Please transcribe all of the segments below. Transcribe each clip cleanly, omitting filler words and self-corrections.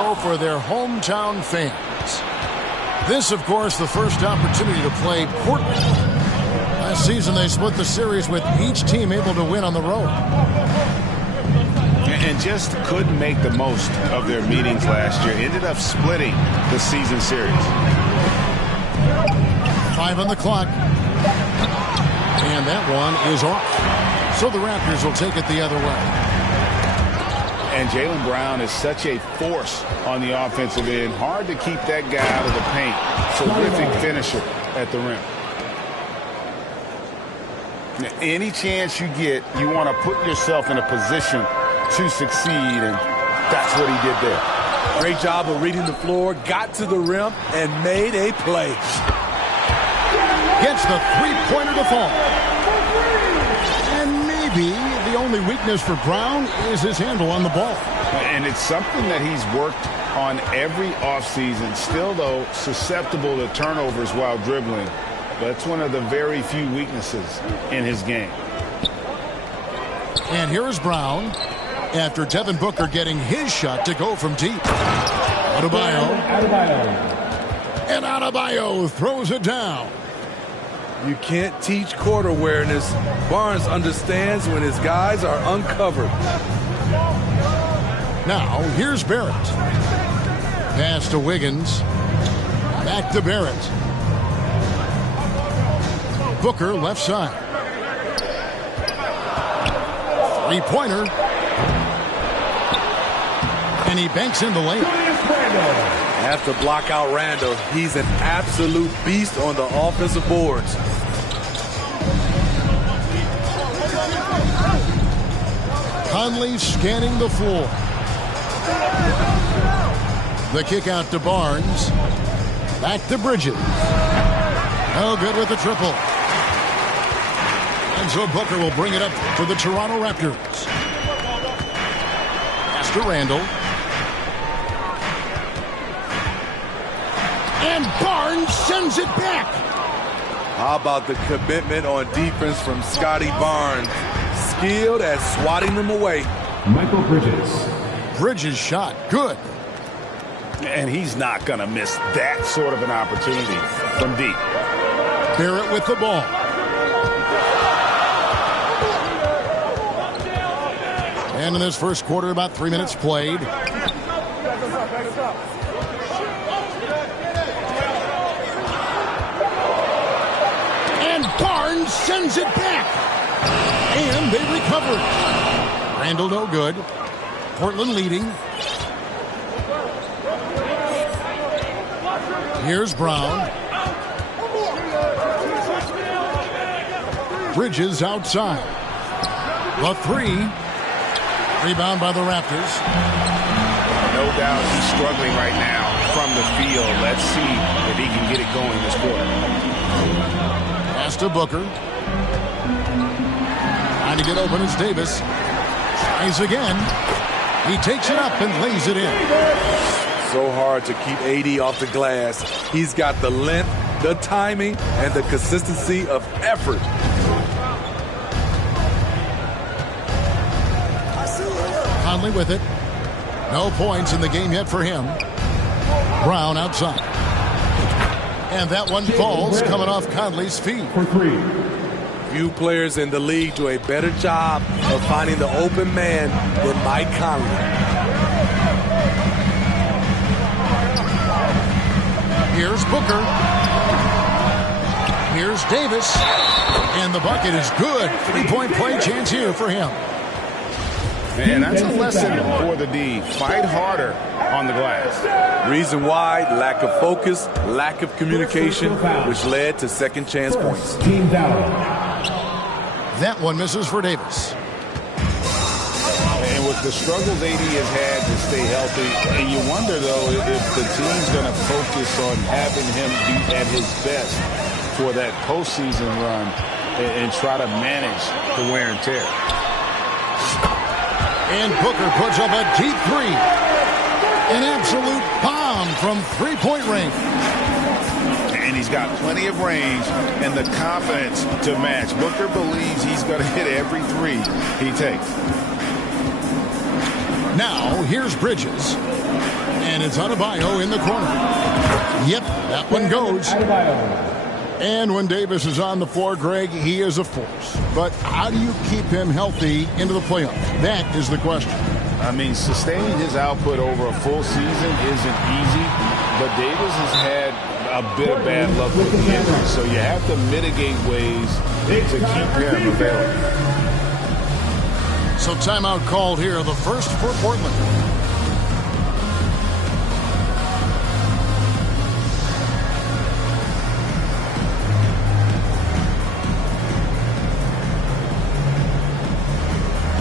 For their hometown fans. This, of course, the first opportunity to play Portland. Last season, they split the series with each team able to win on the road. And just couldn't make the most of their meetings last year. Ended up splitting the season series. 5 on the clock. And that one is off. So the Raptors will take it the other way. And Jaylen Brown is such a force on the offensive end. Hard to keep that guy out of the paint. Terrific finisher at the rim. Now, any chance you get, you want to put yourself in a position to succeed, and that's what he did there. Great job of reading the floor, got to the rim, and made a play. Gets the three-pointer to fall. And maybe the only weakness for Brown is his handle on the ball. And it's something that he's worked on every offseason. Still, though, susceptible to turnovers while dribbling. That's one of the very few weaknesses in his game. And here's Brown after Devin Booker getting his shot to go from deep. Adebayo. And Adebayo throws it down. You can't teach court awareness. Barnes understands when his guys are uncovered. Now, here's Barrett. Pass to Wiggins. Back to Barrett. Booker left side. Three-pointer. And he banks in the lane. Has to block out Randall. He's an absolute beast on the offensive boards. Conley scanning the floor. The kick out to Barnes. Back to Bridges. No good with the triple. And so Booker will bring it up for the Toronto Raptors. Pass to Randall. And Barnes sends it back. How about the commitment on defense from Scotty Barnes? Skilled at swatting them away. Michael Bridges. Bridges shot. Good. And he's not going to miss that sort of an opportunity from deep. Barrett with the ball. And in this first quarter, about 3 minutes played. And Barnes sends it back. And they recovered. Randall no good. Portland leading. Here's Brown. Bridges outside. The three. Rebound by the Raptors. No doubt he's struggling right now from the field. Let's see if he can get it going this quarter. Pass to Booker. Trying to get open is Davis. Tries again. He takes it up and lays it in. So hard to keep AD off the glass. He's got the length, the timing, and the consistency of effort. Conley with it. No points in the game yet for him. Brown outside. And that one falls coming off Conley's feet. For three. Few players in the league do a better job of finding the open man than Mike Conley. Here's Booker. Here's Davis. And the bucket is good. 3-point play chance here for him. And that's a lesson for the D. Fight harder on the glass. Reason why, lack of focus, lack of communication, which led to second chance points. Team foul. That one misses for Davis. And with the struggles AD has had to stay healthy, and you wonder, though, if the team's going to focus on having him be at his best for that postseason run and try to manage the wear and tear. And Booker puts up a deep three. An absolute bomb from three-point range. And he's got plenty of range and the confidence to match. Booker believes he's going to hit every three he takes. Now, here's Bridges. And it's Adebayo in the corner. Yep, that one goes. And when Davis is on the floor, Greg, he is a force. But how do you keep him healthy into the playoffs? That is the question. I mean, sustaining his output over a full season isn't easy, but Davis has had a bit of bad luck with the injury, so you have to mitigate ways to keep him available. So timeout called here, the first for Portland.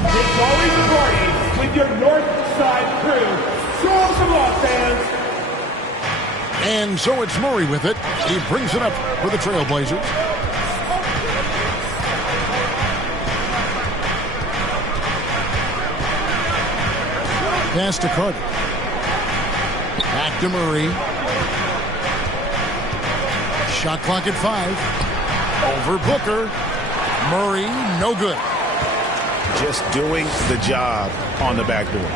It's always a party with your North Side crew. Show them some love, fans. And so it's Murray with it. He brings it up for the Trailblazers. Pass to Carter. Back to Murray. Shot clock at 5. Over Booker. Murray, no good. Just doing the job on the backboard.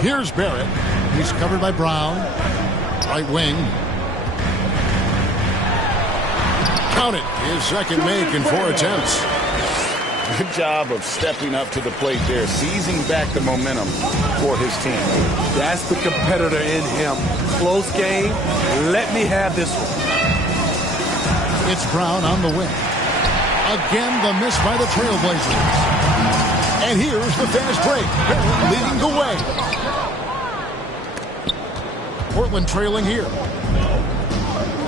Here's Barrett. He's covered by Brown. Right wing. Count it. His second make in 4 attempts. Good job of stepping up to the plate there, seizing back the momentum for his team. That's the competitor in him. Close game. Let me have this one. It's Brown on the wing. Again, the miss by the Trailblazers. And here's the fast break. Barrett leading the way. Portland trailing here.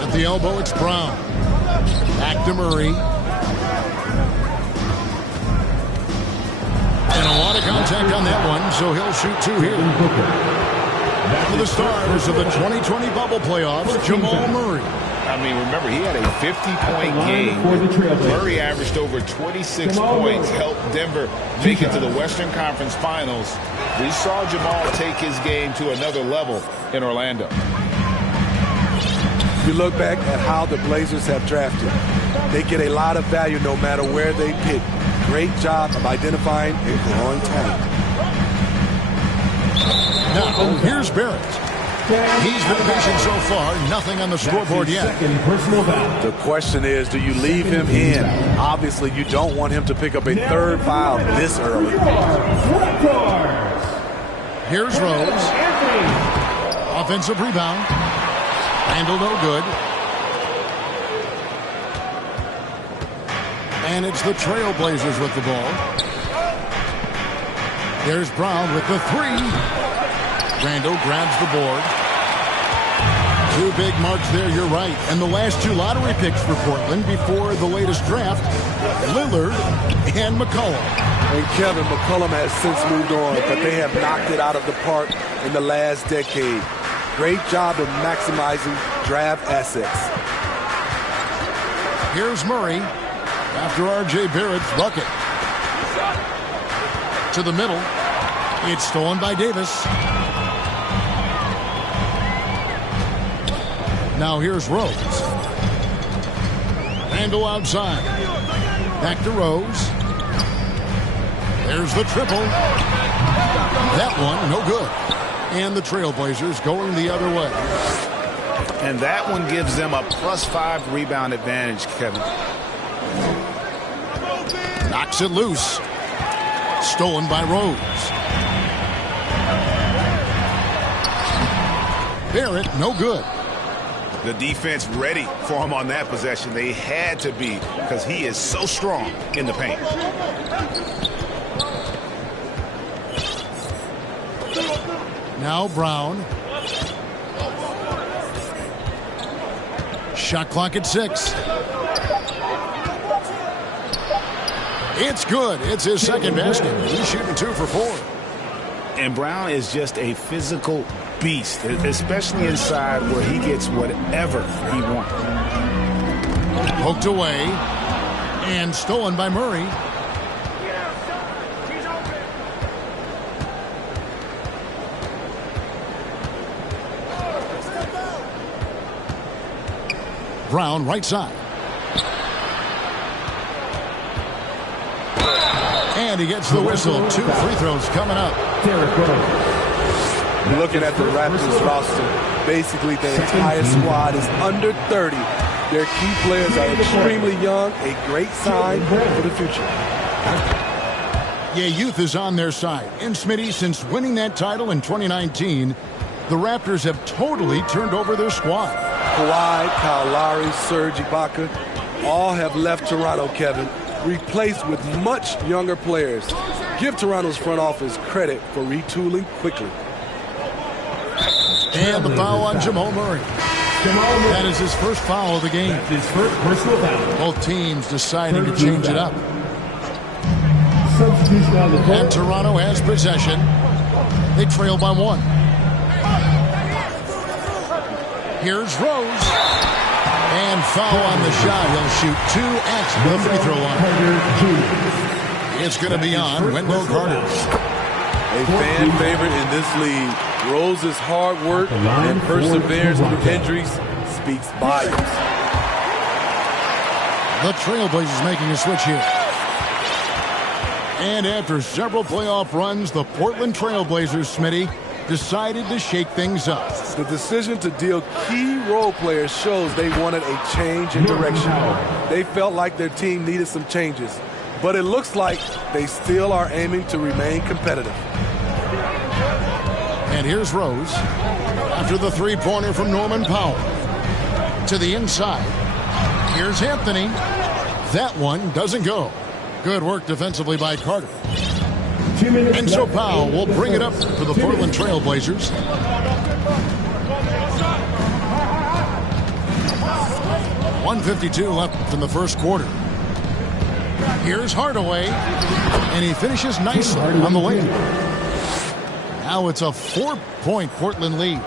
At the elbow, it's Brown. Back to Murray. And a lot of contact on that one, so he'll shoot 2 here. For the stars of the 2020 bubble playoffs, Jamal Murray. I mean, remember, he had a 50-point game. Murray averaged over 26 points, helped Denver make it to the Western Conference Finals. We saw Jamal take his game to another level in Orlando. If you look back at how the Blazers have drafted, they get a lot of value no matter where they pick. Great job of identifying and growing talent. Now, here's Barrett. He's been patient so far. Nothing on the scoreboard yet. The question is, do you leave him in? Obviously, you don't want him to pick up a third foul this early. Here's Rose. Offensive rebound. Handle no good. And it's the Trailblazers with the ball. There's Brown with the 3. Randall grabs the board. 2 big marks there, you're right. And the last 2 lottery picks for Portland before the latest draft, Lillard and McCollum. And Kevin, McCollum has since moved on, but they have knocked it out of the park in the last decade. Great job of maximizing draft assets. Here's Murray after R.J. Barrett's bucket. To the middle. It's stolen by Davis. Now here's Rose. Randall outside. Back to Rose. There's the triple. That one, no good. And the Trailblazers going the other way. And that one gives them a +5 rebound advantage, Kevin. Knocks it loose. Stolen by Rose. Barrett, no good. The defense ready for him on that possession. They had to be because he is so strong in the paint. Now Brown. Shot clock at 6. It's good. It's his second basket. He's shooting 2 for 4. And Brown is just a physical beast, especially inside where he gets whatever he wants. Poked away and stolen by Murray. Brown right side. And he gets the whistle. 2 free throws coming up. Looking at the Raptors roster, basically the entire squad is under 30. Their key players are extremely young, a great sign for the future. Yeah, youth is on their side. And Smitty, since winning that title in 2019, the Raptors have totally turned over their squad. Kawhi, Kyle Lowry, Serge Ibaka, all have left Toronto, Kevin, replaced with much younger players. Give Toronto's front office credit for retooling quickly. And the foul on Jamal Murray. That is his first foul of the game. That's his first personal foul. Both teams deciding to change it up. Substitution on the court. And Toronto has possession. They trail by 1. Here's Rose. And foul on the shot. He'll shoot 2 at the free throw line. It's going to be on Wendell Carter. A fan favorite in this league. Rose's hard work and perseverance through injuries speaks volumes. The Trailblazers making a switch here. And after several playoff runs, the Portland Trailblazers, Smitty, decided to shake things up. The decision to deal key role players shows they wanted a change in direction. They felt like their team needed some changes, but it looks like they still are aiming to remain competitive. And here's Rose after the three-pointer from Norman Powell. To the inside. Here's Anthony. That one doesn't go. Good work defensively by Carter. 2 minutes. And so Powell will bring it up for the Portland Trailblazers. .152 left in the first quarter. Here's Hardaway. And he finishes nicely on the layup. Now it's a 4-point Portland lead.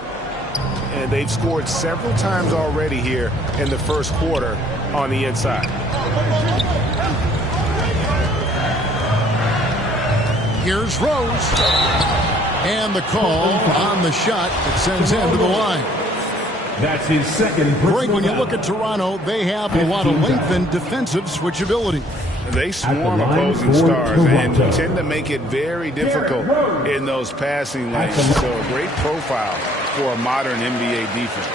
And they've scored several times already here in the first quarter on the inside. Here's Rose. And the call on the shot that sends him to the line. That's his second. Greg, when you look at Toronto, they have a lot of length and defensive switchability. They swarm opposing stars and tend to make it very difficult in those passing lanes. So a great profile for a modern NBA defense.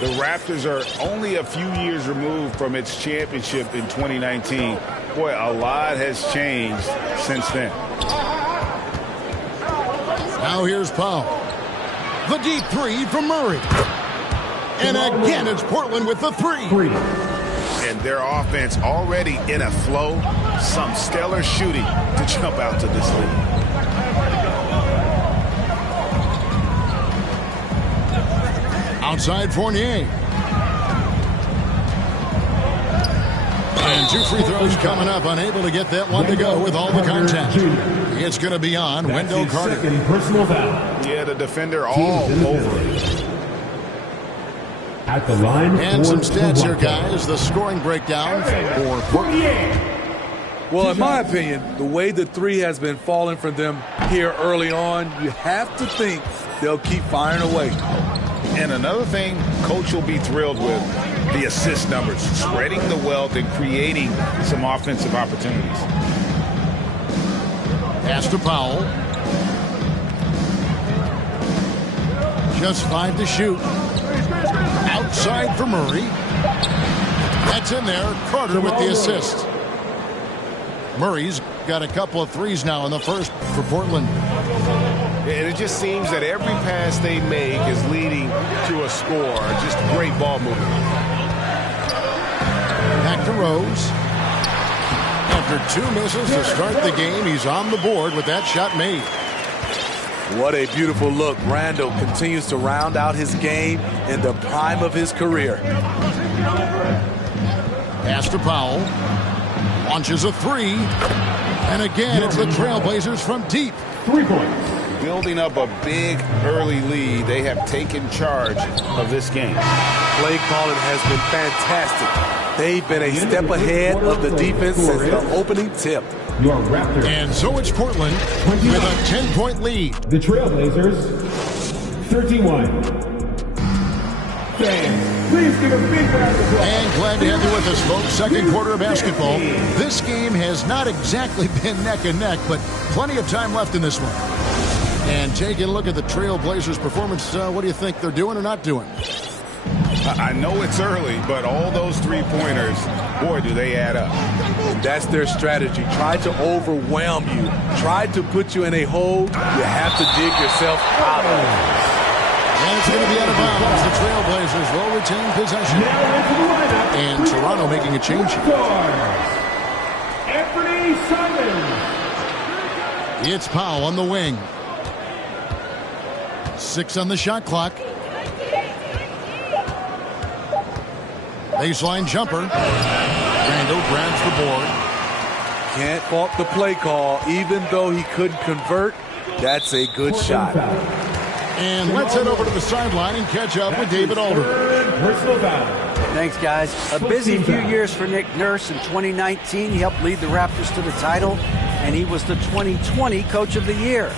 The Raptors are only a few years removed from its championship in 2019. Boy, a lot has changed since then. Now here's Powell. The deep 3 from Murray. And again, it's Portland with the 3. And their offense already in a flow. Some stellar shooting to jump out to this lead. Outside Fournier. And 2 free throws coming up. Unable to get that one to go with all the contact. It's going to be on Wendell Carter. Second personal foul. Yeah, the defender all over it. At the line. And some stats here, guys. The scoring breakdown for Portland. Well, in my opinion, the way the 3 has been falling for them here early on, you have to think they'll keep firing away. And another thing Coach will be thrilled with, the assist numbers, spreading the wealth and creating some offensive opportunities. Pass to Powell. Just 5 to shoot. Outside for Murray. That's in there. Carter with the assist. Murray's got a couple of threes now in the first for Portland. And it just seems that every pass they make is leading to a score. Just great ball movement. Back to Rose. After 2 misses to start the game, he's on the board with that shot made. What a beautiful look. Randall continues to round out his game in the prime of his career. Pass to Powell. Launches a 3. And again, it's the Trailblazers from deep. 3 points. Building up a big early lead, they have taken charge of this game. Play calling has been fantastic. They've been a step ahead of the defense since the opening tip. Your Raptors. And so it's Portland with a 10-point lead. The Trailblazers, 31. Fans. Please give a big round of applause. And glad to have you with us, folks. Second quarter of basketball. This game has not exactly been neck and neck, but plenty of time left in this one. And taking a look at the Trailblazers' performance, what do you think they're doing or not doing? I know it's early, but all those three-pointers, boy, do they add up. That's their strategy. Try to overwhelm you. Try to put you in a hole you have to dig yourself out of. And it's going to be out of bounds. The Trailblazers will retain possession. Now into the lineup. And Toronto making a change here. Anthony Simons. It's Powell on the wing. 6 on the shot clock. Baseline jumper. Randall grabs the board. Can't fault the play call. Even though he couldn't convert, that's a good shot. And let's head over to the sideline and catch up with David Alder. Personal foul. Thanks, guys. A busy few years for Nick Nurse. In 2019, he helped lead the Raptors to the title, and he was the 2020 Coach of the Year.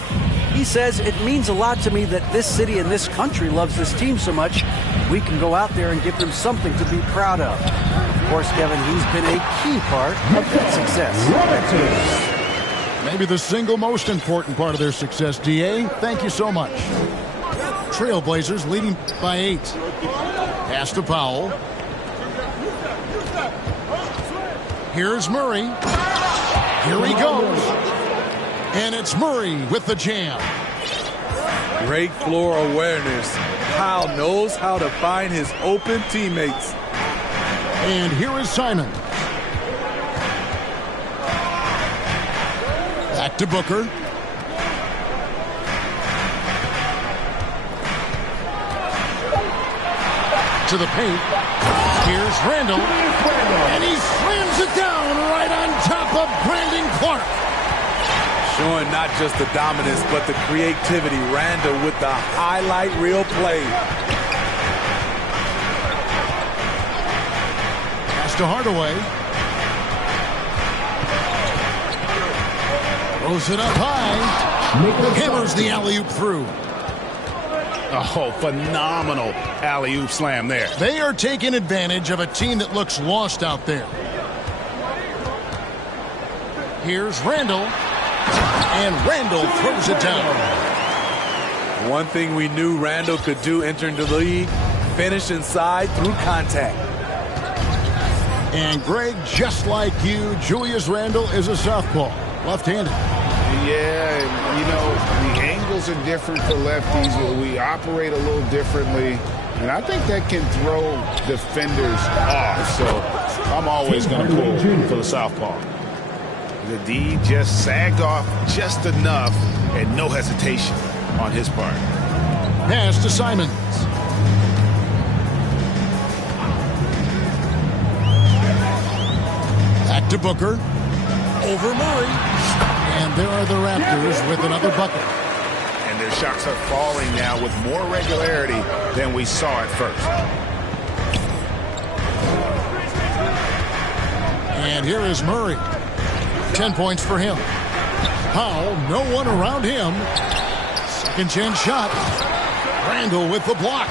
He says, it means a lot to me that this city and this country loves this team so much, we can go out there and give them something to be proud of. Of course, Kevin, he's been a key part of that success. Maybe the single most important part of their success, D.A. Thank you so much. Trailblazers leading by 8. Pass to Powell. Here's Murray. Here he goes. And it's Murray with the jam. Great floor awareness. Powell knows how to find his open teammates. And here is Simon. Back to Booker. To the paint. Here's Randall. And he slams it down right on top of Brandon Clark. Showing not just the dominance, but the creativity. Randall with the highlight reel play. Pass to Hardaway. Throws it up high. Hammers the alley-oop through. Oh, phenomenal alley-oop slam there. They are taking advantage of a team that looks lost out there. Here's Randall. And Randall throws it down. One thing we knew Randall could do entering the league, finish inside through contact. And Greg, just like you, Julius Randle is a southpaw, left-handed. Yeah, and, you know, the angles are different for lefties. We operate a little differently, and I think that can throw defenders off. So I'm always going to pull for the southpaw. The D just sagged off just enough, and no hesitation on his part. Pass to Simons. Back to Booker. Over Murray. And there are the Raptors with another bucket. And their shots are falling now with more regularity than we saw at first. And here is Murray. 10 points for him. Powell, no one around him. Second chance shot. Randall with the block.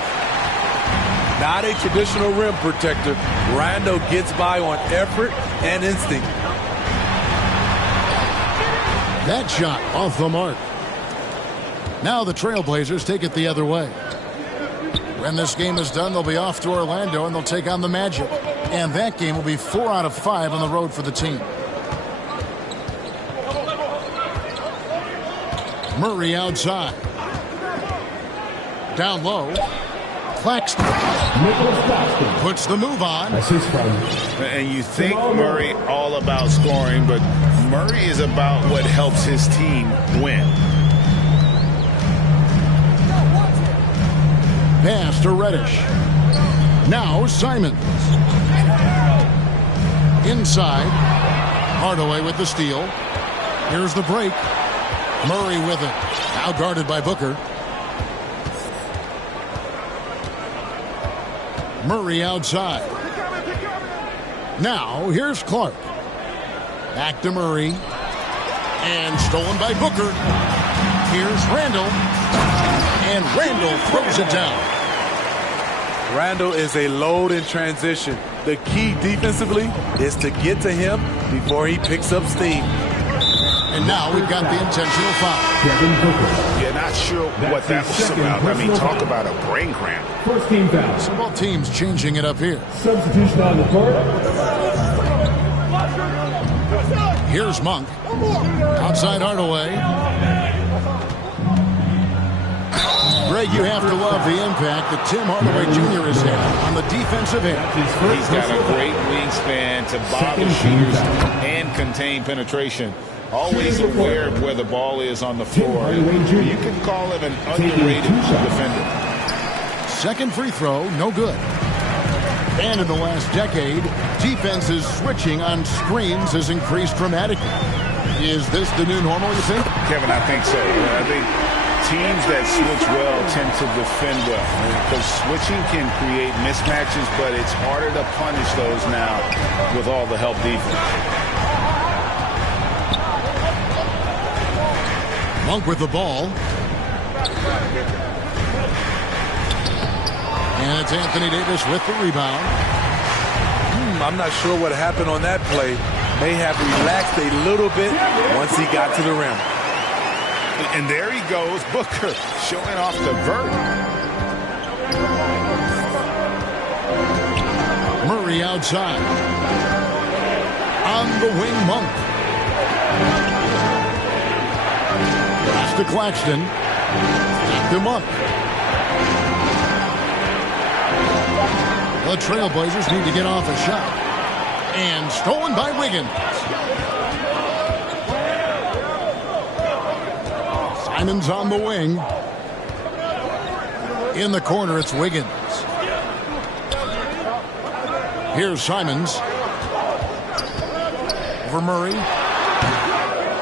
Not a traditional rim protector. Randall gets by on effort and instinct. That shot off the mark. Now the Trailblazers take it the other way. When this game is done, they'll be off to Orlando and they'll take on the Magic. And that game will be 4 out of 5 on the road for the team. Murray outside. Down low. Claxton puts the move on. And you think Murray all about scoring, but Murray is about what helps his team win. Pass to Reddish. Now Simons. Inside. Hardaway with the steal. Here's the break. Murray with it. Now guarded by Booker. Murray outside. Now here's Clark. Back to Murray. And stolen by Booker. Here's Randall. And Randall throws it down. Randall is a load in transition. The key defensively is to get to him before he picks up steam. And now we've got the intentional foul. Yeah, not sure what that was about. I mean, talk about a brain cramp. First team foul. So both teams changing it up here. Substitution on the court. Here's Monk. Outside Hardaway. Greg, you have to love the impact that Tim Hardaway Jr. has had on the defensive end. He's got a great wingspan to bother shooters and contain penetration. Always aware of where the ball is on the floor. You can call him an underrated defender. Second free throw, no good. And in the last decade, defenses switching on screens has increased dramatically. Is this the new normal, you think? Kevin, I think so. I think teams that switch well tend to defend well. Because switching can create mismatches, but it's harder to punish those now with all the help defense. Monk with the ball. And it's Anthony Davis with the rebound. I'm not sure what happened on that play. May have relaxed a little bit once he got to the rim. And there he goes, Booker, showing off the vert. Murray outside. On the wing, Monk. Pass to Claxton. Back to Monk. The Trailblazers need to get off a shot. And stolen by Wiggins. Simons on the wing. In the corner, it's Wiggins. Here's Simons. Over Murray.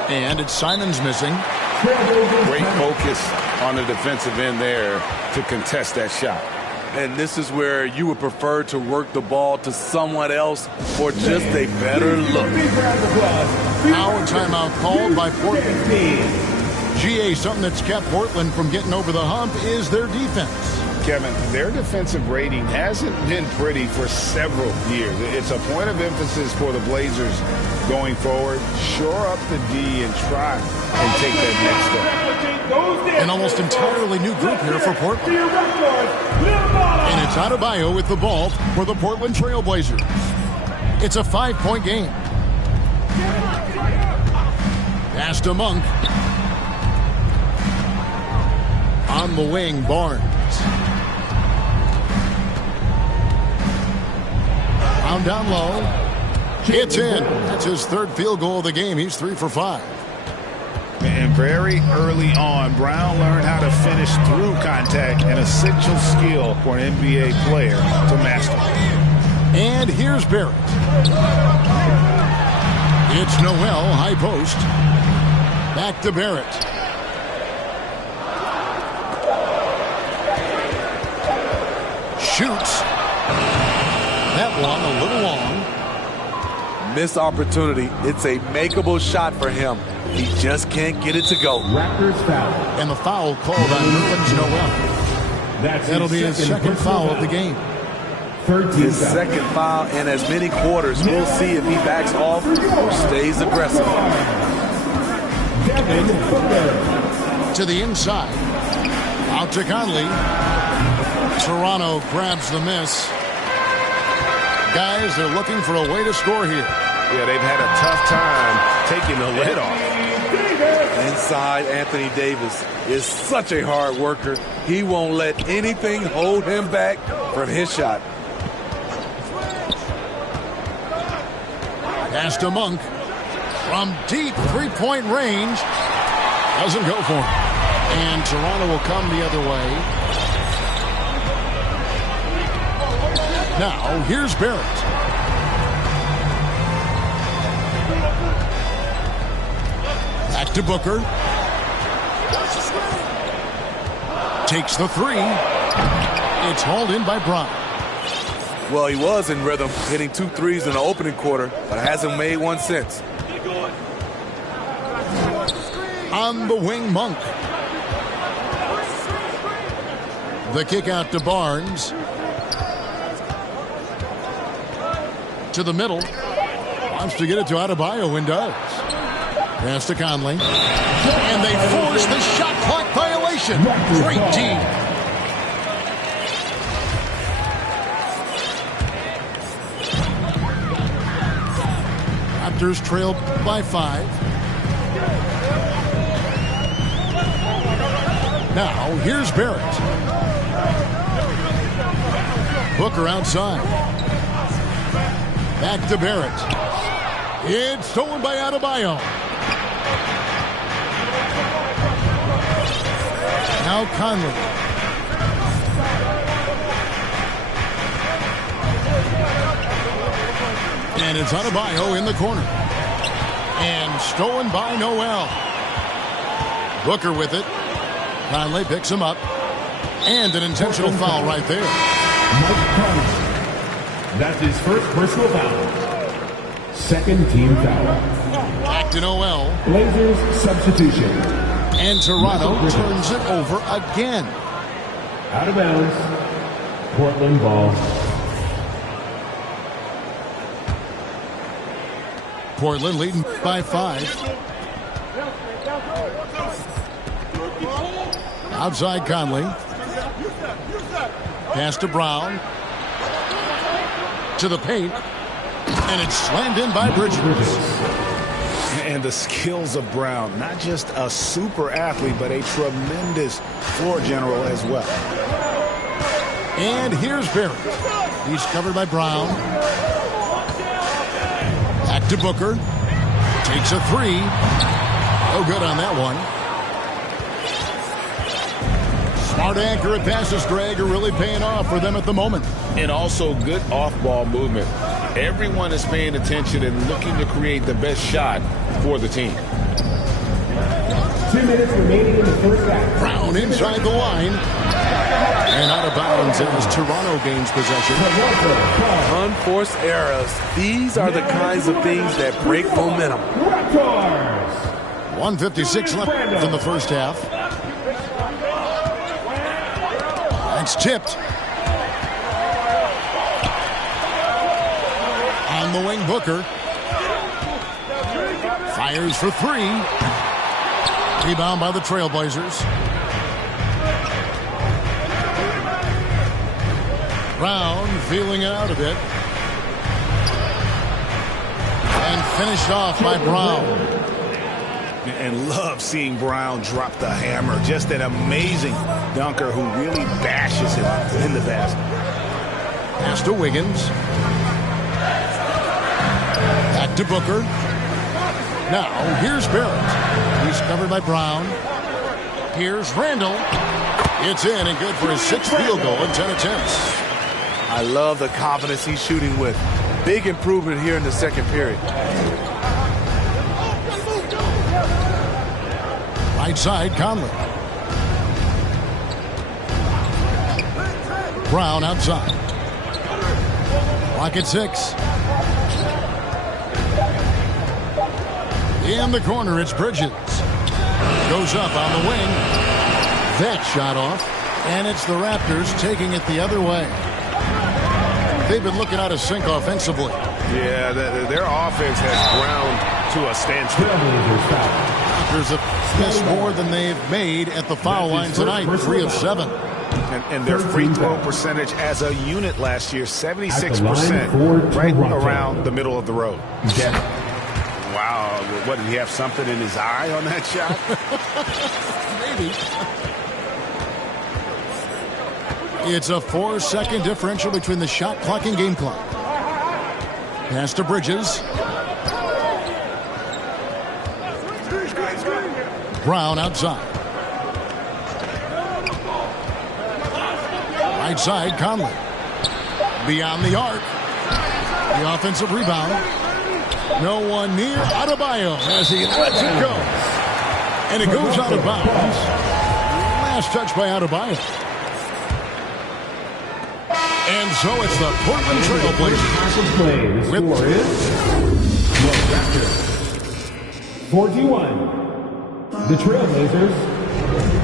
And it's Simons missing. Great focus on the defensive end there to contest that shot. And this is where you would prefer to work the ball to someone else for just a better look. Now a timeout called by Portland. GA, something that's kept Portland from getting over the hump is their defense. Kevin, their defensive rating hasn't been pretty for several years. It's a point of emphasis for the Blazers going forward. Shore up the D and try and take that next step. An almost entirely new group here for Portland. And it's Adebayo with the ball for the Portland Trailblazers. It's a 5-point game. Pass to Monk. On the wing, Barnes. Found down low. It's in. That's his third field goal of the game. He's 3 for 5. And very early on, Brown learned how to finish through contact, an essential skill for an NBA player to master. And here's Barrett. It's Noel, high post. Back to Barrett. Shoots. That one a little long. Missed opportunity. It's a makeable shot for him. He just can't get it to go. Raptors foul. And the foul called on Nerlens Noel. That'll be his second foul of the game. His second foul in as many quarters. We'll see if he backs off or stays aggressive. To the inside. Out to Conley. Toronto grabs the miss. Guys, they're looking for a way to score here. Yeah, they've had a tough time taking the lid off. Inside, Anthony Davis is such a hard worker. He won't let anything hold him back from his shot. Pass to Monk. From deep three-point range. Doesn't go for him. And Toronto will come the other way. Now, here's Barrett. Back to Booker. Takes the three. It's hauled in by Brown. Well, he was in rhythm, hitting 2 threes in the opening quarter, but hasn't made one since. On the wing, Monk. The kick out to Barnes. To the middle. Wants to get it to Adebayo and does. Pass to Conley. And they force the shot clock violation. Great D. Raptors trail by 5. Now, here's Barrett. Booker outside. Back to Barrett. It's stolen by Adebayo. Now Conley. And it's Adebayo in the corner. And stolen by Noel. Booker with it. Conley picks him up. And an intentional foul right there. That's his first personal foul. Second team foul. Back to Noel. Blazers substitution. And Toronto turns it over again. Out of bounds. Portland ball. Portland leading by 5. Outside Conley. Pass to Brown. To the paint. And it's slammed in by Bridges. And the skills of Brown. Not just a super athlete, but a tremendous floor general as well. And here's Barrett. He's covered by Brown. Back to Booker. Takes a 3. No good on that one. Smart, accurate passes, Greg, are really paying off for them at the moment. And also good off-ball movement. Everyone is paying attention and looking to create the best shot for the team. 2 minutes remaining in the first half. Brown inside the line. And out of bounds as Toronto gains possession. Unforced errors. These are the kinds of things that break momentum. 1:56 left in the first half. That's tipped. On the wing, Booker. Fires for 3. Rebound by the Trailblazers. Brown feeling it out a bit. And finished off by Brown. And love seeing Brown drop the hammer. Just an amazing dunker who really bashes him in the basket. Pass to Wiggins. Back to Booker. Now, here's Barrett. He's covered by Brown. Here's Randall. It's in and good for his 6th field goal in 10 attempts. I love the confidence he's shooting with. Big improvement here in the second period. Right side, Conley. Brown outside. Clock at 6. In the corner, it's Bridges. Goes up on the wing. That shot off. And it's the Raptors taking it the other way. They've been looking out of sync offensively. Yeah, their offense has ground to a standstill. Raptors have missed more than they've made at the foul line tonight, 3 of 7. And their free throw percentage as a unit last year, 76%, right around the middle of the road. Wow, what, did he have something in his eye on that shot? Maybe. It's a 4-second differential between the shot clock and game clock. Pass to Bridges. Brown outside. Right side, Conley. Beyond the arc. The offensive rebound. No one near Adebayo as he lets it go. And it goes out of bounds. Last touch by Adebayo. And so it's the Portland Trailblazers. The score is 41. The Trailblazers.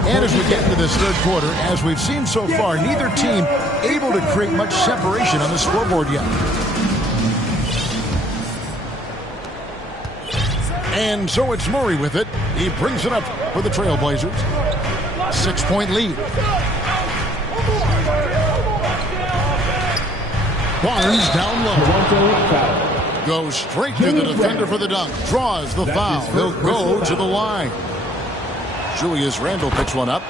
And as we get into this third quarter, as we've seen so far, neither team able to create much separation on the scoreboard yet. And so it's Murray with it. He brings it up for the Trailblazers. 6-point lead. Barnes down low. Goes straight to the defender for the dunk. Draws the foul. He'll go to the line. Julius Randle picks one up.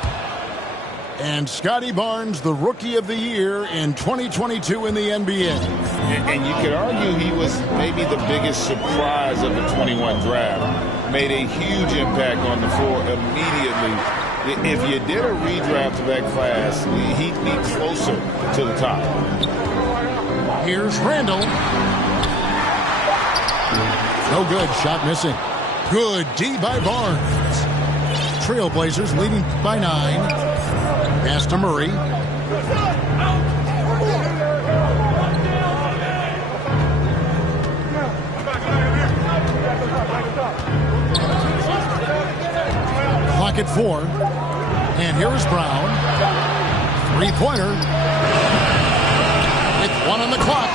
And Scotty Barnes, the Rookie of the Year in 2022 in the NBA. And you could argue he was maybe the biggest surprise of the 21 draft. Made a huge impact on the floor immediately. If you did a redraft of that class, he'd be closer to the top. Here's Randle. No good. Shot missing. Good D by Barnes. Trailblazers leading by 9. Pass to Murray. Clock at 4. And here is Brown. Three-pointer. With 1 on the clock.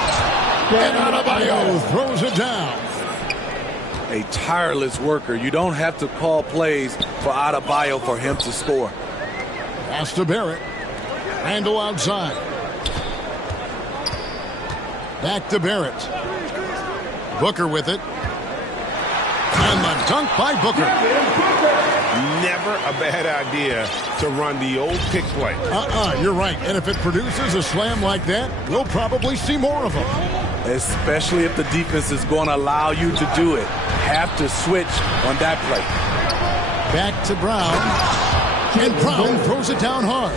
And Adebayo throws it down. A tireless worker. You don't have to call plays for Adebayo for him to score. Pass to Barrett. Randle outside. Back to Barrett. Booker with it. And the dunk by Booker. Never a bad idea to run the old pick play. You're right. And if it produces a slam like that, we'll probably see more of them. Especially if the defense is going to allow you to do it. Have to switch on that play. Back to Brown. And Brown throws it down hard.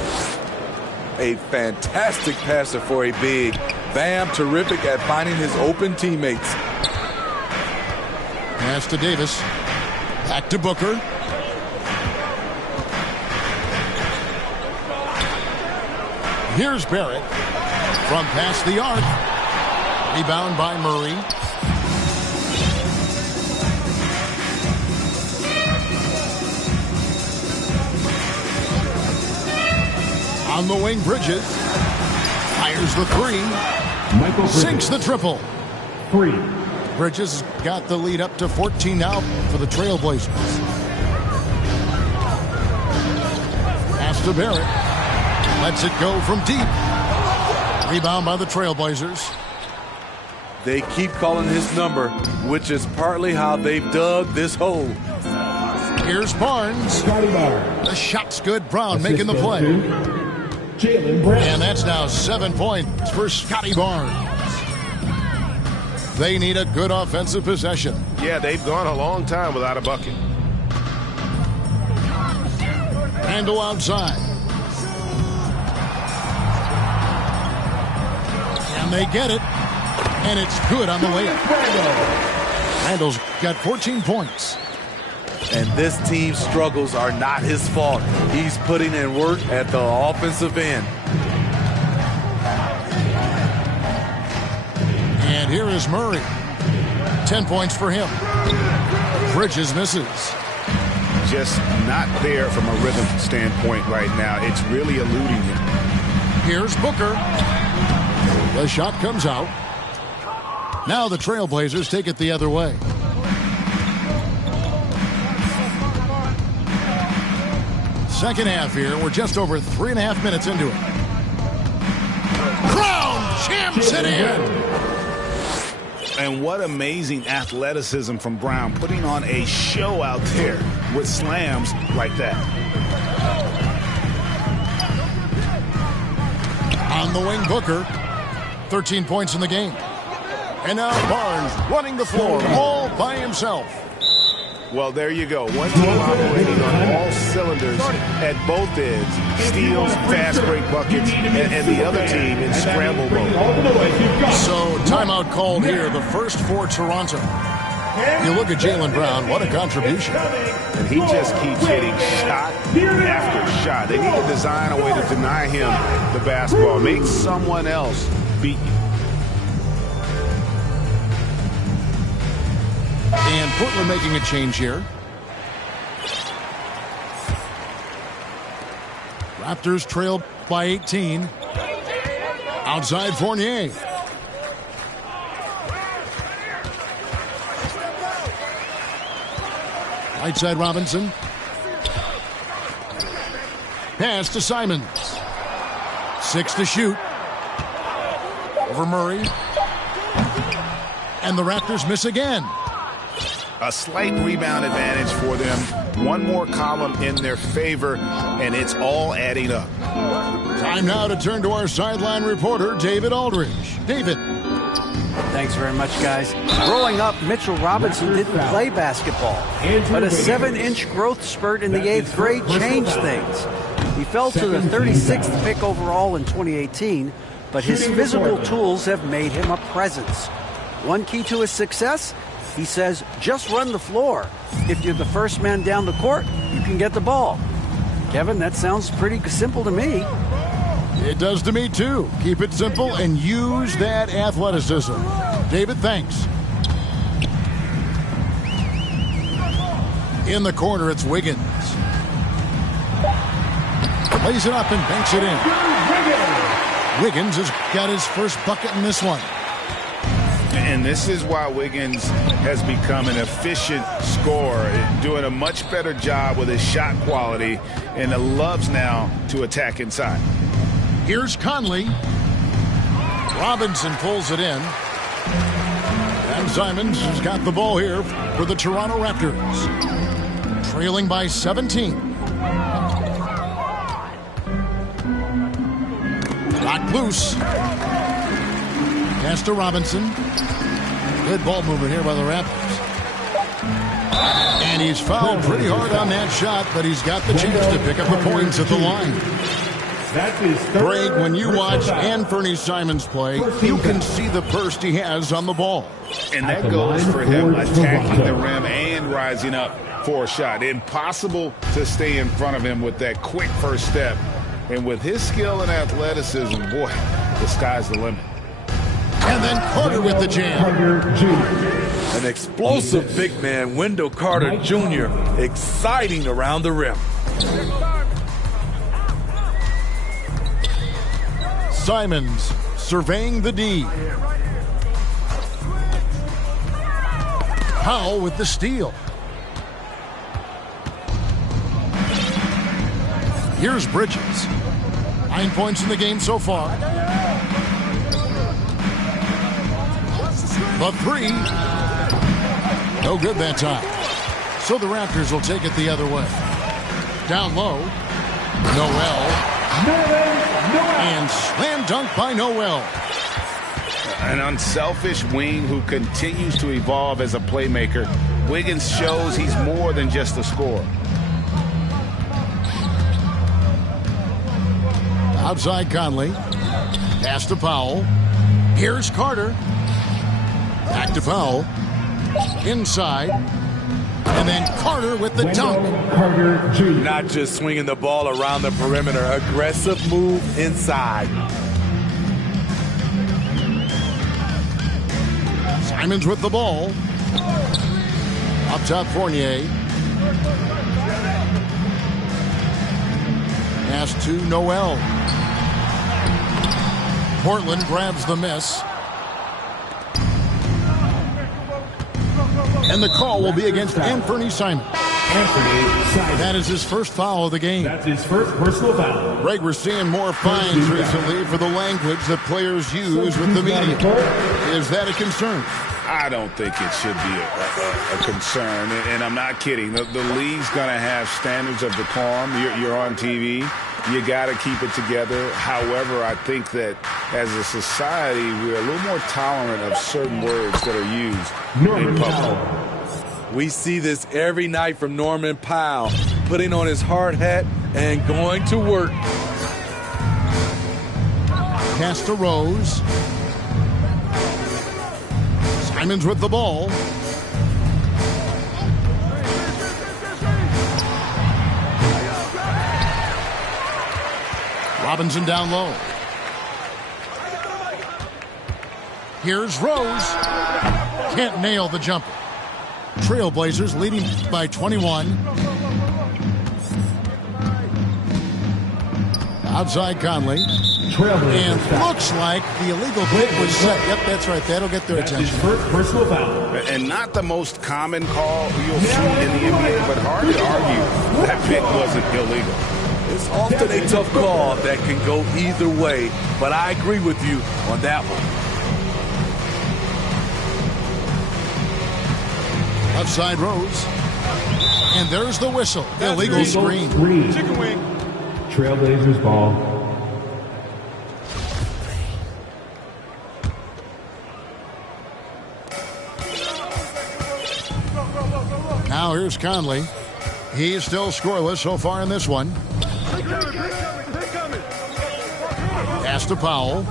A fantastic passer for a big. Bam, terrific at finding his open teammates. Pass to Davis. Back to Booker. Here's Barrett. From past the arc. Rebound by Murray. On the wing, Bridges. Fires the 3. Sinks the triple. 3. Bridges got the lead up to 14 now for the Trailblazers. Pass to Barrett. Lets it go from deep. Rebound by the Trailblazers. They keep calling his number, which is partly how they've dug this hole. Here's Barnes. The shot's good. Brown making the play. And that's now 7 points for Scotty Barnes. They need a good offensive possession. Yeah, they've gone a long time without a bucket. Randle outside. And they get it. And it's good on the way up. Randle's got 14 points. And this team's struggles are not his fault. He's putting in work at the offensive end. And here is Murray. 10 points for him. Bridges misses. Just not there from a rhythm standpoint right now. It's really eluding him. Here's Booker. The shot comes out. Now the Trailblazers take it the other way. Second half here. We're just over 3.5 minutes into it. Brown jams it in. And what amazing athleticism from Brown, putting on a show out there with slams like that. On the wing, Booker. 13 points in the game. And now Barnes running the floor all by himself. Well, there you go. One team operating on all cylinders at both ends. Steals, fast break buckets, and the other team in scramble mode. So timeout called here, the first for Toronto. You look at Jaylen Brown, what a contribution. And he just keeps hitting shot after shot. They need to design a way to deny him the basketball. Make someone else beat you. And Portland making a change here. Raptors trailed by 18. Outside Fournier. Right side Robinson. Pass to Simons. 6 to shoot. Over Murray. And the Raptors miss again. A slight rebound advantage for them. One more column in their favor, and it's all adding up. Time now to turn to our sideline reporter, David Aldridge. David. Thanks very much, guys. Growing up, Mitchell Robinson didn't play basketball, but a 7-inch growth spurt in the 8th grade changed things. He fell to the 36th pick overall in 2018, but his physical tools have made him a presence. One key to his success, he says, just run the floor. If you're the first man down the court, you can get the ball. Kevin, that sounds pretty simple to me. It does to me, too. Keep it simple and use that athleticism. David, thanks. In the corner, it's Wiggins. Lays it up and banks it in. Wiggins has got his first bucket in this one. And this is why Wiggins has become an efficient scorer, doing a much better job with his shot quality, and loves now to attack inside. Here's Conley. Robinson pulls it in. And Simons has got the ball here for the Toronto Raptors. Trailing by 17. Locked loose. Pass to Robinson. Good ball movement here by the Raptors. And he's fouled pretty hard on that shot, but he's got the chance to pick up the points at the line. Greg, when you watch Anthony Simons play, you can see the burst he has on the ball. And that goes for him attacking the rim and rising up for a shot. Impossible to stay in front of him with that quick first step. And with his skill and athleticism, boy, the sky's the limit. And then Carter with the jam. An explosive big man, Wendell Carter Jr., exciting around the rim. Simons surveying the D. Powell with the steal. Here's Bridges. 9 points in the game so far. The three. No good that time. So the Raptors will take it the other way. Down low. Noel. And slam dunk by Noel. An unselfish wing who continues to evolve as a playmaker. Wiggins shows he's more than just a scorer. Outside Conley. Pass to Powell. Here's Carter. Back to Powell. Inside. And then Carter with the dunk. Not just swinging the ball around the perimeter. Aggressive move inside. Simons with the ball. Up top Fournier. Pass to Noel. Portland grabs the miss. And the call will be against Anthony Simons. That is his first foul of the game. That's his first personal foul. Greg, we're seeing more fines recently for the language that players use with the media. Is that a concern? I don't think it should be a concern, and I'm not kidding. The league's going to have standards of decorum. You're on TV. You got to keep it together. However, I think that as a society, we're a little more tolerant of certain words that are used in public. We see this every night from Norman Powell, putting on his hard hat and going to work. Pass to Rose. Simons with the ball. Robinson down low. Here's Rose. Can't nail the jumper. Trailblazers leading by 21. Outside Conley. And looks like the illegal kick was set. Yep, that's right. That'll get their attention. Personal foul. And not the most common call you'll see in the NBA, but hard to argue that pick wasn't illegal. It's often a tough call that can go either way, but I agree with you on that one. Left side Rose. And there's the whistle. Illegal screen. Chicken wing. Trailblazers ball. Now here's Conley. He's still scoreless so far in this one. Pass to Powell.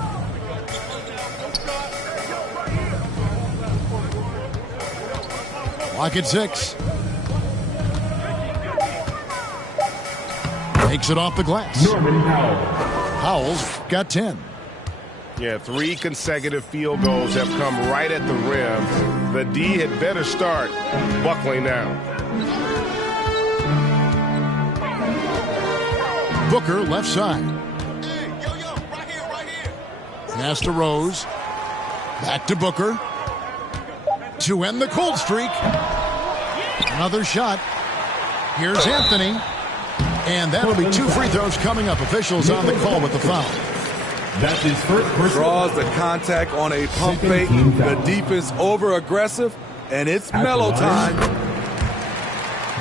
Lock at 6. Takes it off the glass. Norman Powell. Powell's got 10. Yeah, 3 consecutive field goals have come right at the rim. The D had better start buckling down. Booker left side. Pass to Rose. Back to Booker. To end the cold streak. Another shot. Here's Anthony. And that'll be 2 free throws coming up. Officials on the call with the foul. That's his first Draws the contact on a pump fake. The defense over-aggressive, and it's Melo time.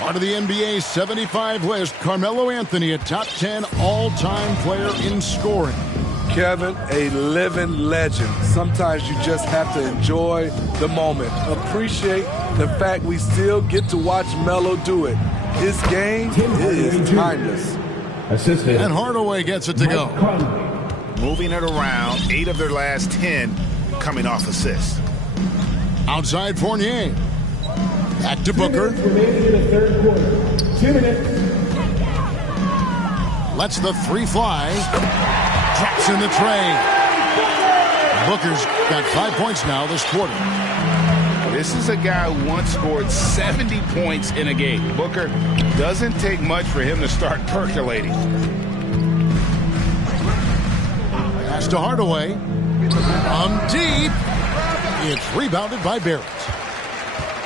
On to the NBA's 75 list, Carmelo Anthony, a top 10 all-time player in scoring. Kevin, a living legend. Sometimes you just have to enjoy the moment. Appreciate the fact we still get to watch Melo do it. His game is timeless. assisted. And Hardaway gets it to go. Moving it around, 8 of their last 10 coming off assists. Outside Fournier. Back to Booker. Remaining in the third quarter. 2 minutes. Lets the 3 fly. Drops in the tray. Booker's got 5 points now this quarter. This is a guy who once scored 70 points in a game. Booker, doesn't take much for him to start percolating. Pass to Hardaway. From deep. It's rebounded by Barrett.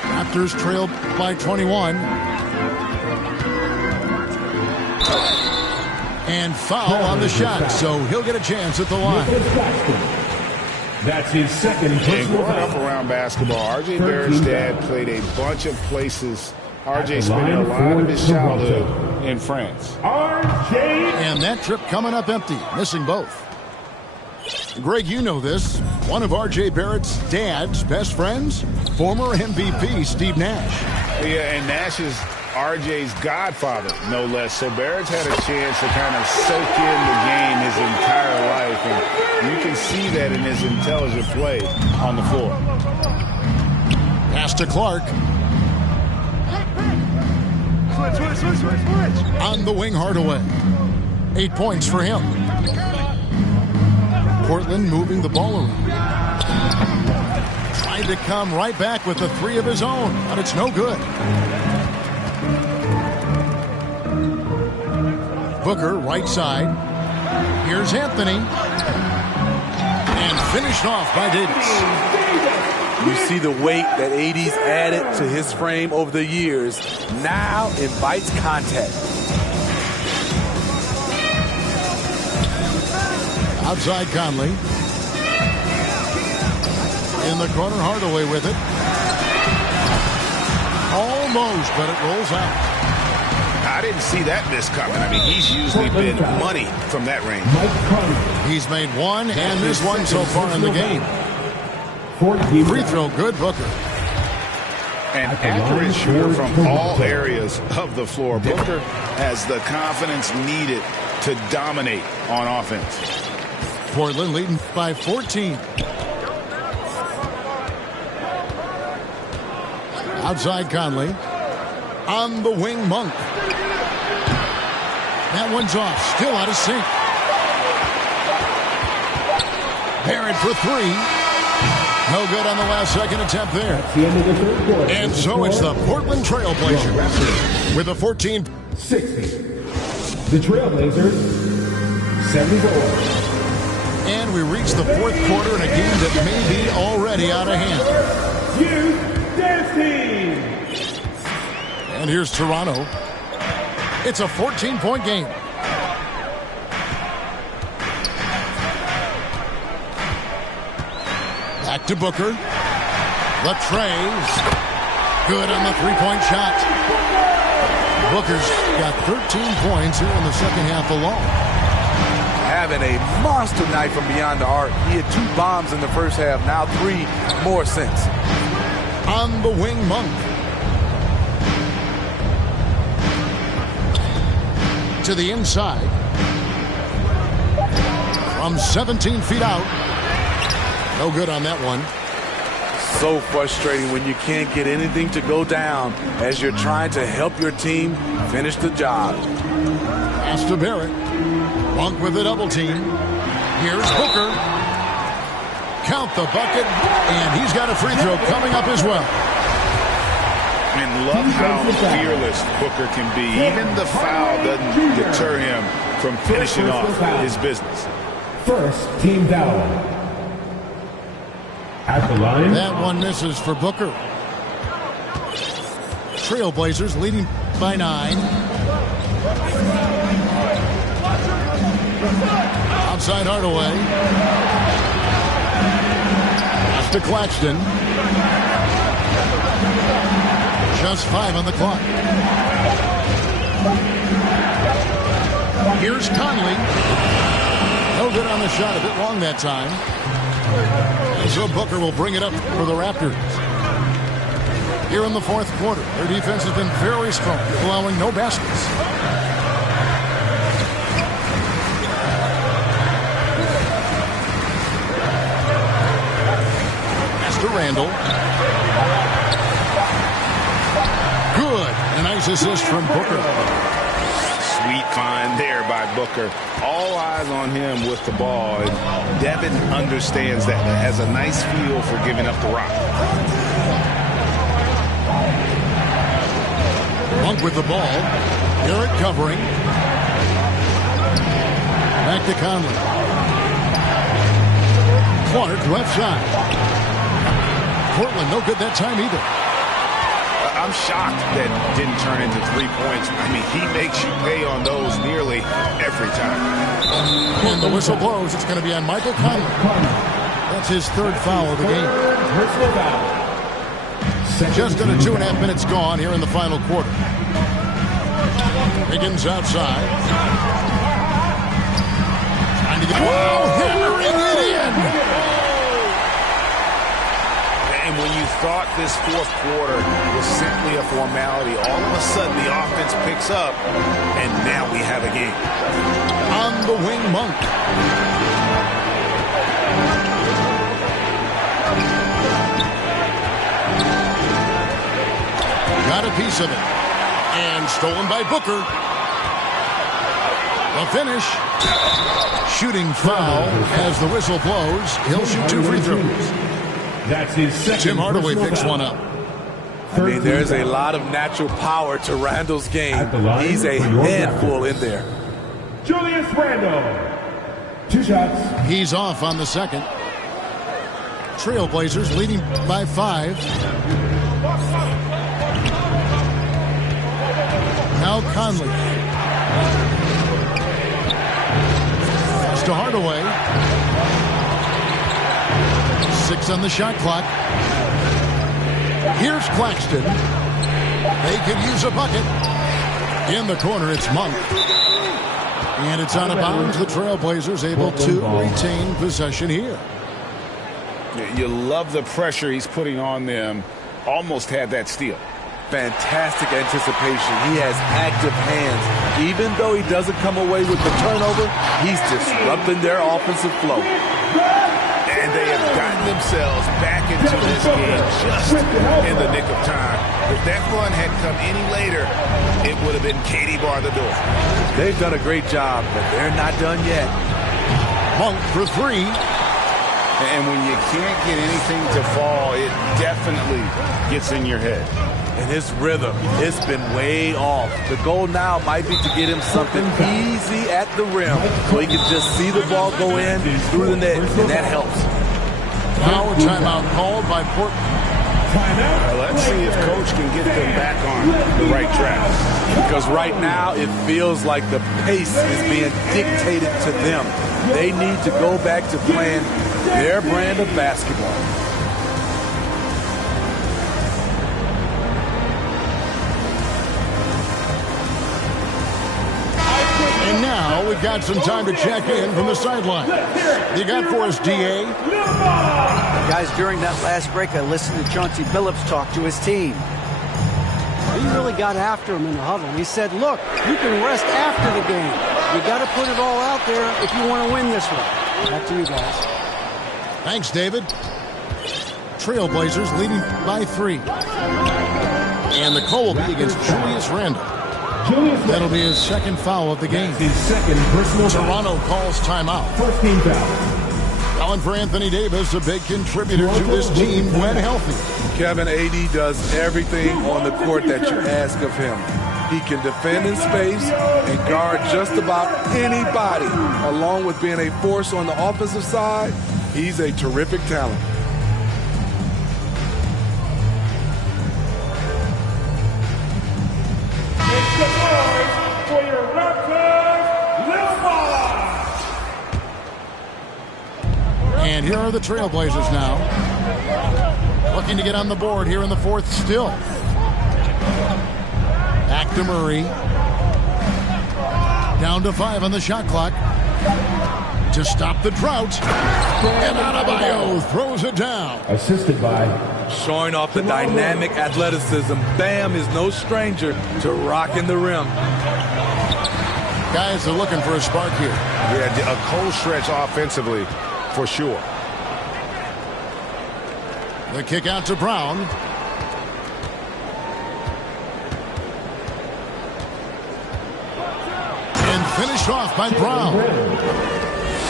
Raptors trailed by 21. And foul on the shot, so he'll get a chance at the line. That's his second. And growing up around basketball, R.J. Barrett's dad played a bunch of places. R.J. spent a lot of his childhood in France. R.J. And that trip coming up empty, missing both. Greg, you know this. One of R.J. Barrett's dad's best friends, former MVP Steve Nash. Yeah, and Nash is R.J.'s godfather, no less. So Barrett's had a chance to kind of soak in the game his entire life, and you can see that in his intelligent play on the floor. Pass to Clark. Switch. On the wing, Hardaway. 8 points for him. Portland moving the ball around. Trying to come right back with the 3 of his own, but it's no good. Booker, right side. Here's Anthony. And finished off by Davis. You see the weight that AD's added to his frame over the years. Now invites contact. Outside Conley. In the corner, Hardaway with it. Almost, but it rolls out. I didn't see that miss coming. I mean, he's usually been money from that range. He's made 1 and missed 1 so far in the game. Free throw, good, Booker. An accurate shooter from all areas of the floor. Booker has the confidence needed to dominate on offense. Portland leading by 14. Outside Conley. On the wing, Monk. That one's off. Still out of sync. Barrett for 3. No good on the last second attempt there. And so it's the Portland Trailblazers with a 14-60. The Trailblazers 74. And we reach the fourth quarter in a game that may be already out of hand. Youth Dance Team. And here's Toronto. It's a 14-point game. Back to Booker. The trays. Good on the three-point shot. Booker's got 13 points here in the second half alone. Having a monster night from beyond the arc. He had 2 bombs in the first half, now 3 more since. On the wing, Monk. To the inside. From 17 feet out. No good on that one. So frustrating when you can't get anything to go down as you're trying to help your team finish the job. Pass to Barrett. Monk with a double team. Here's Booker. Count the bucket, and he's got a free throw coming up as well. And love how fearless Booker can be. Even the foul doesn't deter him from finishing off his business. First team foul. At the line. That one misses for Booker. Trailblazers leading by 9. Outside Hardaway. Pass to Claxton. Just 5 on the clock. Here's Conley. No good on the shot. A bit long that time. So Booker will bring it up for the Raptors. Here in the fourth quarter, their defense has been very strong, allowing no baskets. Pass to Randall. Good. A nice assist from Booker. Sweet find there by Booker. All eyes on him with the ball. And Devin understands that. Has a nice feel for giving up the rock. Monk with the ball. Garrett covering. Back to Conley. Clark left side. Portland no good that time either. I'm shocked that didn't turn into 3 points. I mean, he makes you pay on those nearly every time. And the whistle blows. It's going to be on Michael Conley. That's his 3rd foul of the game. Just under 2.5 minutes gone here in the final quarter. Higgins outside. Trying to get... Whoa! Hammering it in! And when you thought this fourth quarter was simply a formality, all of a sudden the offense picks up, and now we have a game. On the wing, Monk. Got a piece of it. And stolen by Booker. The finish. Shooting foul as the whistle blows. He'll shoot 2 free throws. That's his second. Tim Hardaway picks one up. I mean, there's a lot of natural power to Randall's game. He's a handful in there. Julius Randle. 2 shots. He's off on the second. Trailblazers leading by 5. Now Conley. Pass to Hardaway. 6 on the shot clock. Here's Claxton. They could use a bucket. In the corner, it's Monk. And it's out of bounds. The Trailblazers able to retain possession here. You love the pressure he's putting on them. Almost had that steal. Fantastic anticipation. He has active hands. Even though he doesn't come away with the turnover, he's disrupting their offensive flow. And they have gotten themselves back into this game just in the nick of time. If that run had come any later, it would have been Katie bar the door. They've done a great job, but they're not done yet. Monk for 3. And when you can't get anything to fall, it definitely gets in your head. And his rhythm, it's been way off. The goal now might be to get him something easy at the rim so he can just see the ball go in through the net, and that helps. Now a timeout called by Portland. Let's see if Coach can get them back on the right track. Because right now it feels like the pace is being dictated to them. They need to go back to playing their brand of basketball. And now we've got some time to check in from the sideline. You got for us, D.A.? Guys, during that last break, I listened to Chauncey Billups talk to his team. He really got after him in the huddle. He said, look, you can rest after the game. You got to put it all out there if you want to win this one. Back to you guys. Thanks, David. Trailblazers leading by 3. And the call will be against Julius Randle. That'll be his second foul of the game. His second personal Toronto calls timeout. First team foul. Fouling for Anthony Davis, a big contributor to this team when healthy. Kevin, AD does everything on the court that you ask of him. He can defend in space and guard just about anybody. Along with being a force on the offensive side, he's a terrific talent. Make some noise for your Raptors, Little Ballers. And here are the Trailblazers now. Looking to get on the board here in the fourth still. Back to Murray. Down to 5 on the shot clock. To stop the drought. And Adebayo throws it down. Assisted by Showing off the dynamic athleticism, Bam is no stranger to rocking the rim. Guys are looking for a spark here. Yeah, a cold stretch offensively, for sure. The kick out to Brown. And finished off by Brown.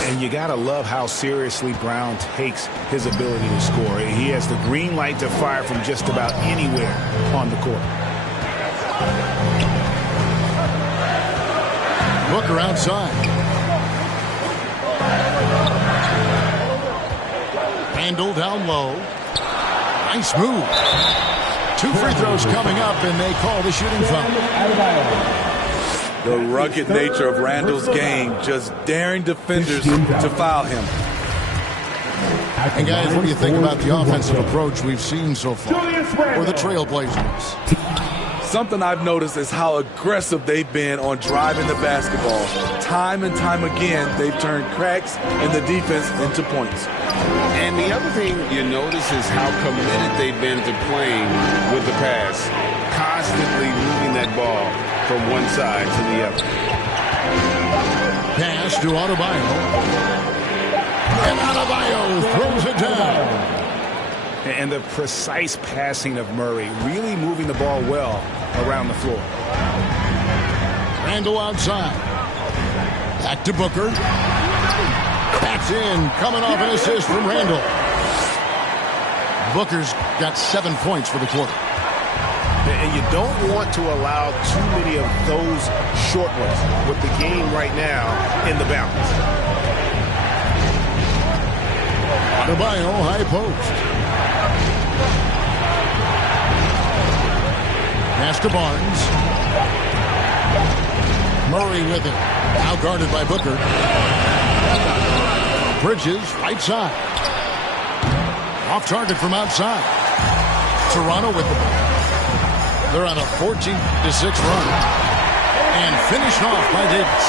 And you got to love how seriously Brown takes his ability to score. He has the green light to fire from just about anywhere on the court. Booker outside. Randle down low. Nice move. 2 free throws coming up, and they call the shooting foul. The rugged nature of Randle's game, just daring defenders to foul him. And guys, what do you think about the offensive approach we've seen so far for the Trailblazers? Something I've noticed is how aggressive they've been on driving the basketball. Time and time again, they've turned cracks in the defense into points. And the other thing you notice is how committed they've been to playing with the pass, constantly moving that ball from one side to the other. Pass to Adebayo. And Adebayo throws it down. And the precise passing of Murray, really moving the ball well around the floor. Randle outside. Back to Booker. That's in. Coming off an assist from Randle. Booker's got 7 points for the quarter. And you don't want to allow too many of those short ones with the game right now in the balance. Adebayo high post. Pass to Barnes. Murray with it. Now guarded by Booker. Bridges, right side. Off target from outside. Toronto with the ball. They're on a 14-6 run. And finished off by Davis.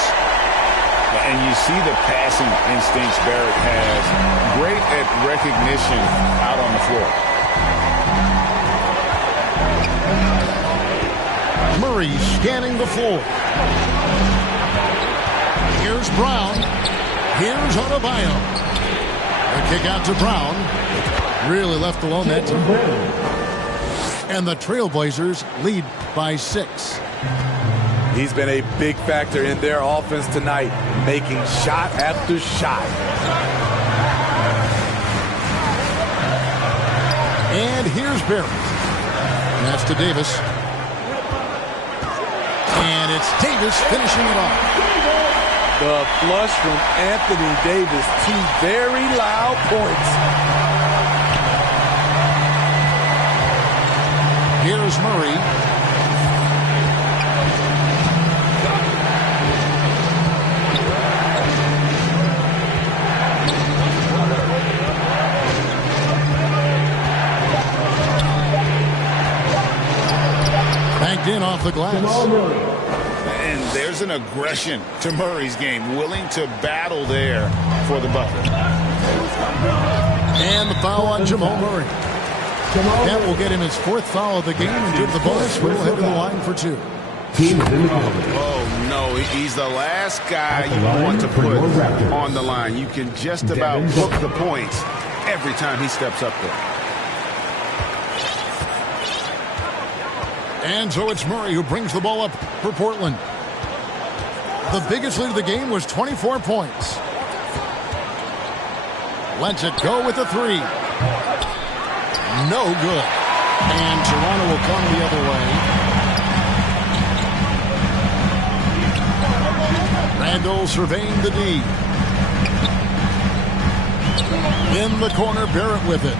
And you see the passing instincts Barrett has. Great at recognition out on the floor. Murray scanning the floor. Here's Brown. Here's Adebayo. The kick out to Brown. Really left alone that time. And the Trailblazers lead by 6. He's been a big factor in their offense tonight, making shot after shot. And here's Barrett. That's to Davis. And it's Davis finishing it off. The flush from Anthony Davis. 2 very loud points. Here's Murray. Banked in off the glass. And there's an aggression to Murray's game, willing to battle there for the bucket. And the foul on Jamal Murray. That will get him his 4th foul of the game, and due to the bonus, we'll head to the line for 2. Oh, no, he's the last guy you want to put on the line. You can just about book the points every time he steps up there. And so it's Murray who brings the ball up for Portland. The biggest lead of the game was 24 points. Lets it go with a 3. No good. And Toronto will come the other way. Randall surveying the D. In the corner, Barrett with it.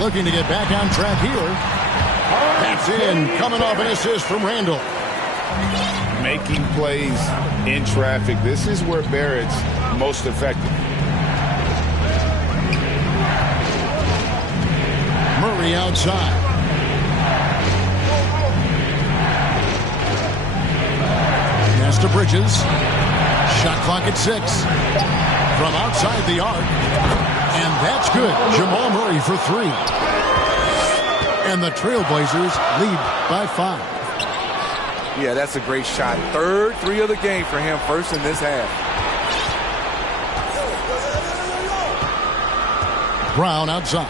Looking to get back on track here. That's in, coming off an assist from Randall. Making plays in traffic. This is where Barrett's most effective. Murray outside. Pass to Bridges. Shot clock at 6. From outside the arc. And that's good. Jamal Murray for 3. And the Trailblazers lead by 5. Yeah, that's a great shot. 3rd 3 of the game for him, first in this half. Brown outside.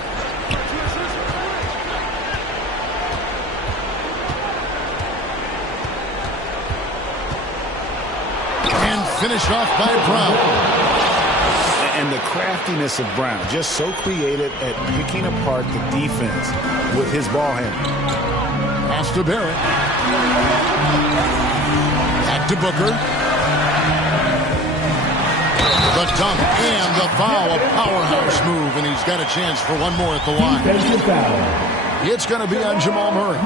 And finished off by Brown. And the craftiness of Brown, just so creative at picking apart the defense with his ball handling. Pass to Barrett. Back to Booker. The dunk and the foul, a powerhouse move, and he's got a chance for one more at the line. It's going to be on Jamal Murray.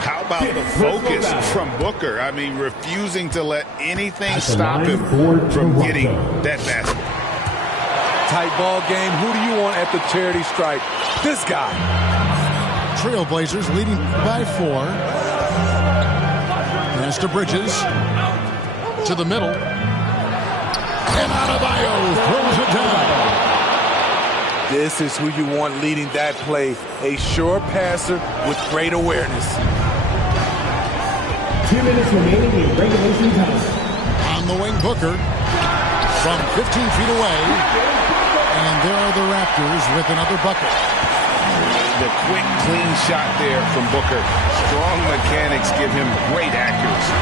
How about the focus from Booker? I mean, refusing to let anything stop him from getting that basket. Tight ball game. Who do you want at the charity stripe? This guy. Trailblazers leading by 4. Pass to Bridges. To the middle. And Adebayo throws it down. This is who you want leading that play. A sure passer with great awareness. 2 minutes remaining in regulation time. On the wing, Booker. From 15 feet away. And there are the Raptors with another bucket. The quick, clean shot there from Booker. Strong mechanics give him great accuracy.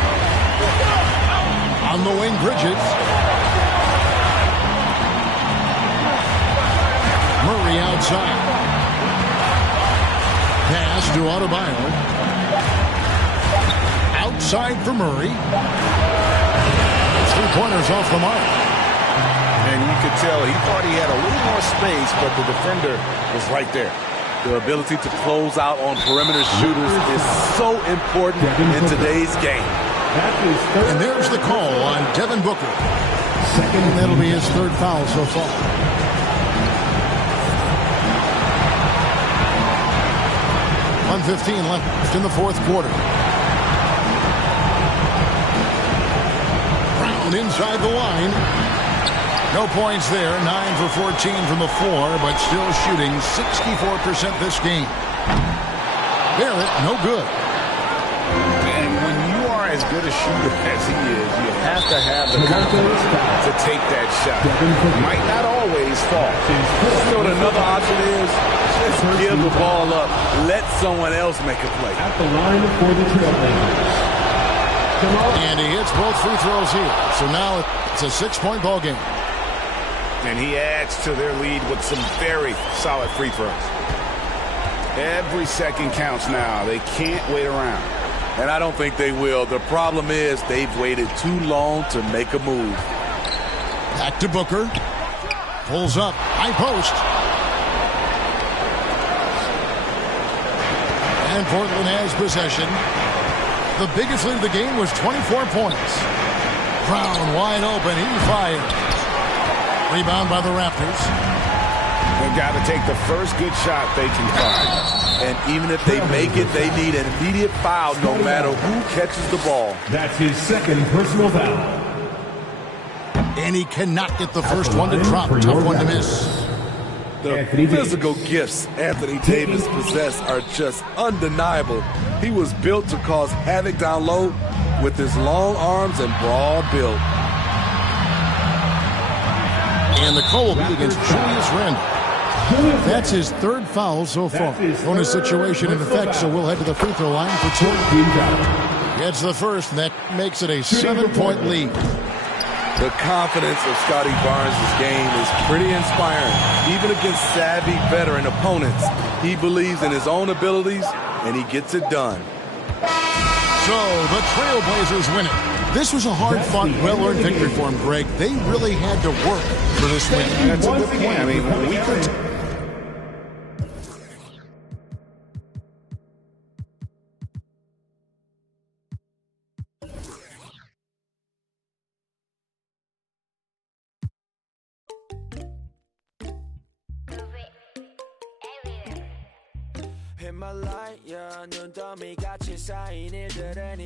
On the wing, Bridges. Murray outside. Pass to Adebayo. Outside for Murray. 3-pointers off the mark. And you could tell he thought he had a little more space, but the defender was right there. The ability to close out on perimeter shooters is so important in today's game. And there's the call on Devin Booker. And that'll be his 3rd foul so far. .115 left in the 4th quarter. Brown inside the line. No points there. 9 for 14 from the floor, but still shooting 64% this game. Barrett, no good. And when you are as good a shooter as he is, you have to have the confidence to take that shot. Might not always fall. You know what another option is? Just give the ball up. Let someone else make a play. At the line for the Trailblazers. And he hits both free throws here. So now it's a 6-point ball game. And he adds to their lead with some very solid free throws. Every second counts now. They can't wait around. And I don't think they will. The problem is they've waited too long to make a move. Back to Booker. Pulls up. High post. And Portland has possession. The biggest lead of the game was 24 points. Brown wide open. He fired. Rebound by the Raptors. They've got to take the first good shot they can find. And even if they make it, they need an immediate foul no matter who catches the ball. That's his second personal foul. And he cannot get the first one to drop. Tough one to miss. The physical gifts Anthony Davis possesses are just undeniable. He was built to cause havoc down low with his long arms and broad build. And the call will be against Julius Randle. That's his third foul so far. Bonus situation in effect, so we'll head to the free throw line for two. Gets the first, and that makes it a 7-point lead. The confidence of Scotty Barnes' game is pretty inspiring. Even against savvy veteran opponents, he believes in his own abilities, and he gets it done. So the Trailblazers win it. This was a hard-fought, well-earned victory for him, Greg. They really had to work for this win. That's a good point. I mean, we could... Himalaya 눈더미 같이 쌓인 일들은